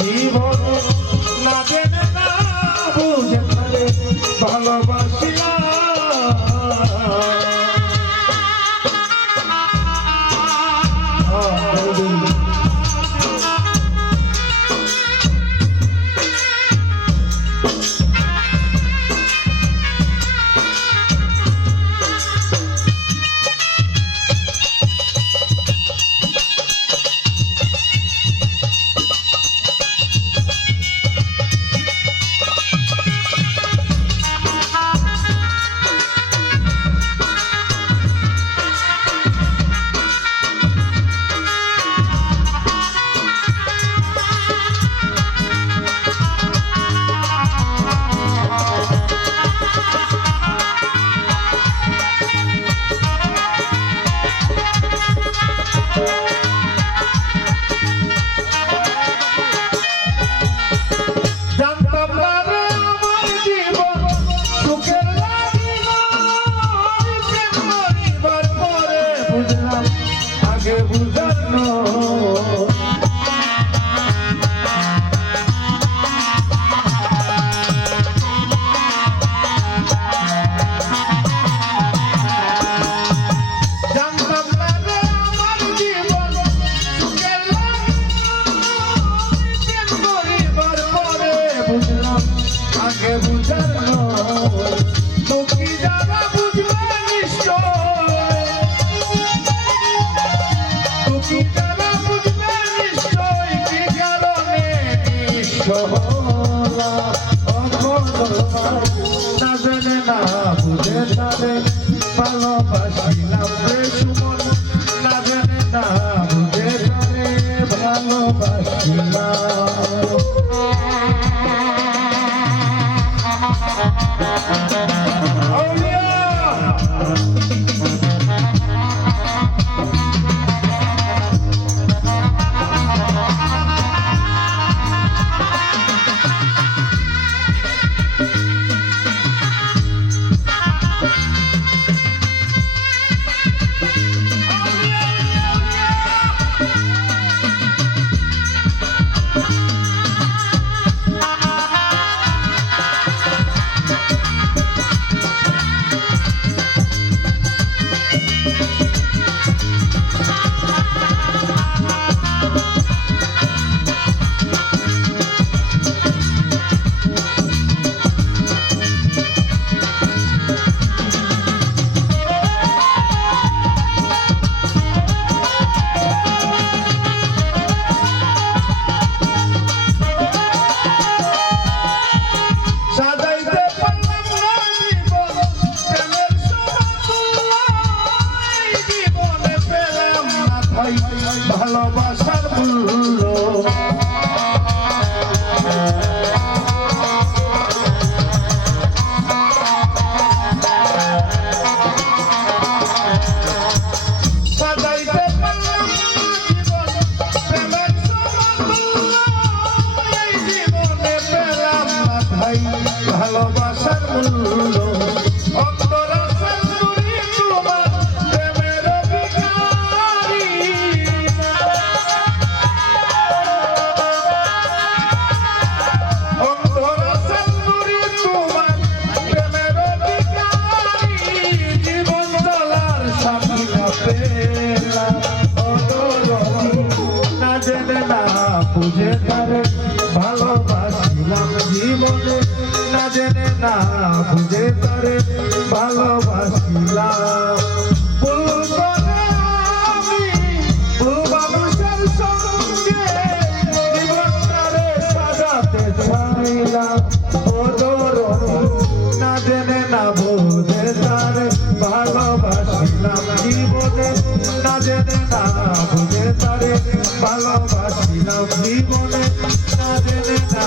জীবন না জেনে না বুঝে তারে ভালোবাসিলাম। না জেনে না বুঝে তারে ভালোবাসিলাম রে সুমন, না জেনে না বুঝে তারে ভালোবাসিলাম। ভালোবাসার মূল্য সাজাইতে পারলাম জীবন প্রেমের সমতুল্য, এই জীবনে পেলাম না ভাই ভালোবাসার মূল্য। বুঝে তারে ভালোবাসিলাম জীবনে, না জেনে না বুঝে তারে ভালোবাসিলাম। ভুল করে আমি ভুল মানুষের সঙ্গে জীবনটারে সাজাতে চাইলাম। না জেনে না বুঝে তারে ভালোবাসিলাম জীবনে, না জেনে না বুঝে তারে ভালোবাসিলাম জীবনে, না জেনে না।